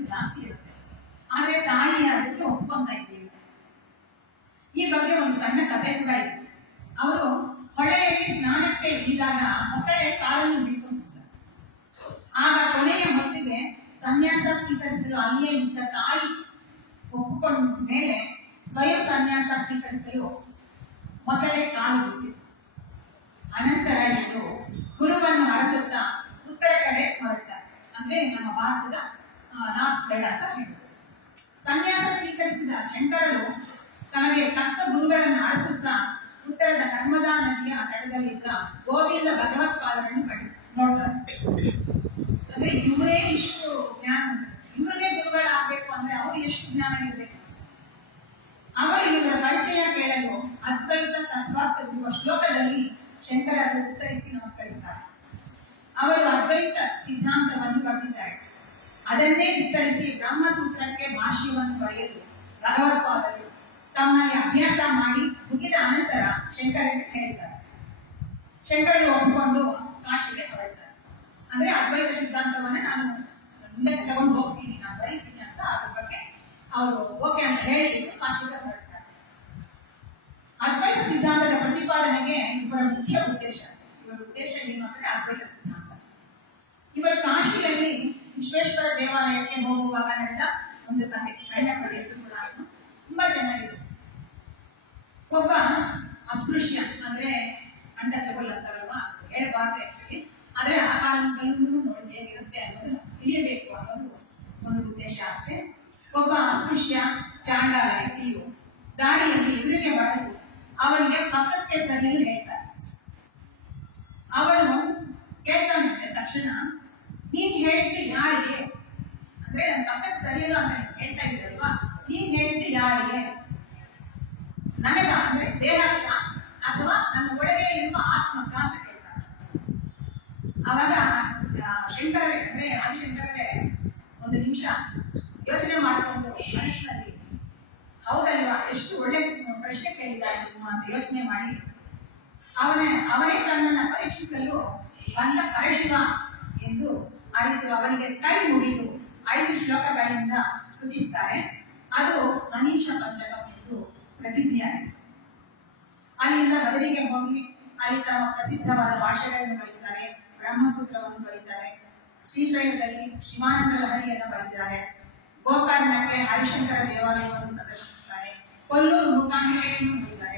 ಅನ್ನೋದು ಜಾಸ್ತಿ ಇರುತ್ತೆ. ಆದ್ರೆ ತಾಯಿ ಅದಕ್ಕೆ ಒಪ್ಕೊಂತ ಇದ್ದೀವಿ. ಈ ಬಗ್ಗೆ ಒಂದು ಸಣ್ಣ ಕಥೆ ಕೂಡ ಇದೆ. ಅವರು ಹೊಳೆಯಲ್ಲಿ ಸ್ನಾನಕ್ಕೆ ಇಳಿದಾಗ ಮೊಸಳೆ ಕಾಲನ್ನು ಬೀಳ್ಕೊಂಡಿದ್ದಾರೆ ಆಗ ಕೊನೆಯ ಹೊತ್ತಿಗೆ ಸನ್ಯಾಸ ಸ್ವೀಕರಿಸಲು ಅಲ್ಲಿಯೇ ಇದ್ದ ತಾಯಿ ಒಪ್ಪಿಕೊಂಡ ಮೇಲೆ ಸ್ವಯಂ ಸನ್ಯಾಸ ಸ್ವೀಕರಿಸಲು ಮೊಸಳೆ ಕಾಲು ಬಿಟ್ಟಿತು ಅನಂತರ ಇವರು ಗುರುವನ್ನು ಅರಸುತ್ತಾ ಉತ್ತರ ಕಡೆ ಹೊರಟ. ಅಂದ್ರೆ ನಮ್ಮ ಭಾರತದ ನಾರ್ತ್ ಸೈಡ್ ಅಂತ ಸನ್ಯಾಸ ಸ್ವೀಕರಿಸಿದ ಶಂಕರರು ತಮಗೆ ತಕ್ಕ ಗುರುಗಳನ್ನು ಆರಿಸುತ್ತಾ ಉತ್ತರದ ನರ್ಮದಾ ನದಿಯ ತಟದಲ್ಲಿದ್ದ ಗೋವಿಂದ ಭಗವತ್ಪಾದರನ್ನು ನೋಡ್ತಾರೆ. ಅಂದ್ರೆ ಇವರೇ ಇಷ್ಟು ಜ್ಞಾನ ಇವ್ರಿಗೆ ಗುರುಗಳಾಗ್ಬೇಕು ಅಂದ್ರೆ ಅವ್ರು ಎಷ್ಟು ಜ್ಞಾನ ಇರ್ಬೇಕು? ಅವರು ಇವರ ಪರಿಚಯ ಕೇಳಲು ಅದ್ವೈತ ತತ್ವಾರ್ಥವಿರುವ ಶ್ಲೋಕದಲ್ಲಿ ಶಂಕರರು ಉತ್ತರಿಸಿ ನಮಸ್ಕರಿಸ್ತಾರೆ. ಅವರು ಅದ್ವೈತ ಅದನ್ನೇ ವಿಸ್ತರಿಸಿ ಬ್ರಹ್ಮಸೂತ್ರಕ್ಕೆ ಭಾಷ್ಯವನ್ನು ಬರೆಯಲು ಭಗವತ್ಪಾದರು. ತಮ್ಮಲ್ಲಿ ಅಭ್ಯಾಸ ಮಾಡಿ ಮುಗಿದ ಅನಂತರ ಶಂಕರನ್ನು ಹೇಳಿದ್ದಾರೆ. ಶಂಕರರು ಒಪ್ಪಿಕೊಂಡು ಕಾಶಿಗೆ ಹೊರಡ್ತಾರೆ ಅಂದ್ರೆ ಅದ್ವೈತ ಸಿದ್ಧಾಂತವನ್ನ ನಾನು ಮುಂದಕ್ಕೆ ತಗೊಂಡು ಹೋಗ್ತೀನಿ, ನಾನು ಬರೀತೀನಿ ಅಂತ ಅದ್ರ ಬಗ್ಗೆ ಅವರು ಓಕೆ ಅಂತ ಹೇಳಿದ್ರು, ಕಾಶಿಗೆ ಹೊರಡ್ತಾರೆ ಅದ್ವೈತ ಸಿದ್ಧಾಂತದ ಪ್ರತಿಪಾದನೆಗೆ ಇವರ ಮುಖ್ಯ ಉದ್ದೇಶ. ಇವರ ಉದ್ದೇಶ ಏನು ಅಂದ್ರೆ ಅದ್ವೈತ ಸಿದ್ಧಾಂತ. ಇವರು ಕಾಶಿಯಲ್ಲಿ ವಿಶ್ವೇಶ್ವರ ದೇವಾಲಯಕ್ಕೆ ಹೋಗುವಾಗ ನಡೆದ ಒಂದು ಕಥೆ ಸಣ್ಣ ಕಥೆ ಕೂಡ. ತುಂಬಾ ಚೆನ್ನಾಗಿದೆ. ಒಬ್ಬ ಅಸ್ಪೃಶ್ಯ, ಅಂದ್ರೆ ಅಂಡ ಅಂಟಚಬಲ್ ಅಂತಾರಲ್ವಾ? ಹೇಳ್ಬಾರ್ದು ಆಕ್ಚುಲಿ ಆದ್ರೆ ಆ ಕಾಲದಲ್ಲೂ ನೋಡಿ ಏನಿರುತ್ತೆ ಅನ್ನೋದು ತಿಳಿಯಬೇಕು ಅನ್ನೋದು ಒಂದು ಉದ್ದೇಶ ಅಷ್ಟೇ. ಒಬ್ಬ ಅಸ್ಪೃಶ್ಯ ಚಾಂಡಾಲ ವ್ಯಕ್ತಿಯು ದಾರಿಯಲ್ಲಿ ಎದುರಿಗೆ ಬರಲು ಅವರಿಗೆ ಪಕ್ಕಕ್ಕೆ ಸರಿಯಲು ಹೇಳ್ತಾರೆ. ಅವನು ಕೇಳ್ತಾನಂತೆ ತಕ್ಷಣ ಹೇಳಿದ್ದು ಯಾರಿಗೆ? ಅಂದ್ರೆ ನನ್ನ ಪಕ್ಕಕ್ಕೆ ಸರಿಯಲ್ಲ ಅಂತ ಹೇಳ್ತಾ ಇದ್ದೀರಲ್ವಾ? ನೀನ್ ಹೇಳಿದ್ದು ಯಾರಿಗೆ? ನನಗ? ಅಂದ್ರೆ ದೇಹಕ್ಕ? ಅಥವಾ ನನ್ನ ಒಳಗೆ ಇರುವ ಆತ್ಮಕ್ಕ ಅಂತ ಕೇಳ್ತಾರೆ ಅವಾಗ ಆ, ಶಂಕರರೇ ಅಂದ್ರೆ ಆದಿಶಂಕರೇ ಒಂದು ನಿಮಿಷ ಯೋಚನೆ ಮಾಡಿಕೊಂಡು ಮನಸ್ಸಿನಲ್ಲಿ ಹೌದಲ್ವಾ? ಎಷ್ಟು ಒಳ್ಳೆ ಪ್ರಶ್ನೆ ಕೇಳಿದ್ದಾರೆ ಅಂತ ಯೋಚನೆ ಮಾಡಿ. ಅವನೇ ಅವನೇ ತನ್ನನ್ನ ಪರೀಕ್ಷಿಸಲು ಬಂದ ಪರಶಿವ ಎಂದು ಅರಿತು ಅವನಿಗೆ ಕೈ ಮುಗಿದು ಐದು ಶ್ಲೋಕಗಳಿಂದ ಸ್ತುತಿಸ್ತಾರೆ. ಅದು ಅನೀಶ ಪಂಚಕಂ ಎಂದು ಪ್ರಸಿದ್ಧಿಯಾಗಿದೆ. ಅಲ್ಲಿಂದ ಮದುವೆಗೆ ಹೋಗಿ ಅಲ್ಲಿ ತಮ್ಮ ಪ್ರಸಿದ್ಧವಾದ ಭಾಷೆಗಳನ್ನು ಬರೀತಾರೆ, ಬ್ರಹ್ಮಸೂತ್ರವನ್ನು ಬರೀತಾರೆ, ಶ್ರೀಶೈಲದಲ್ಲಿ ಶಿವಾನಂದ ಲಹರಿಯನ್ನು ಬರೀತಾರೆ, ಗೋಕರ್ಣಕ್ಕೆ ಹರಿಶಂಕರ ದೇವಾಲಯವನ್ನು ಸಂದರ್ಶಿಸುತ್ತಾರೆ, ಕೊಲ್ಲೂರು ಮೂಕಾಂಬಿಕೆಯನ್ನು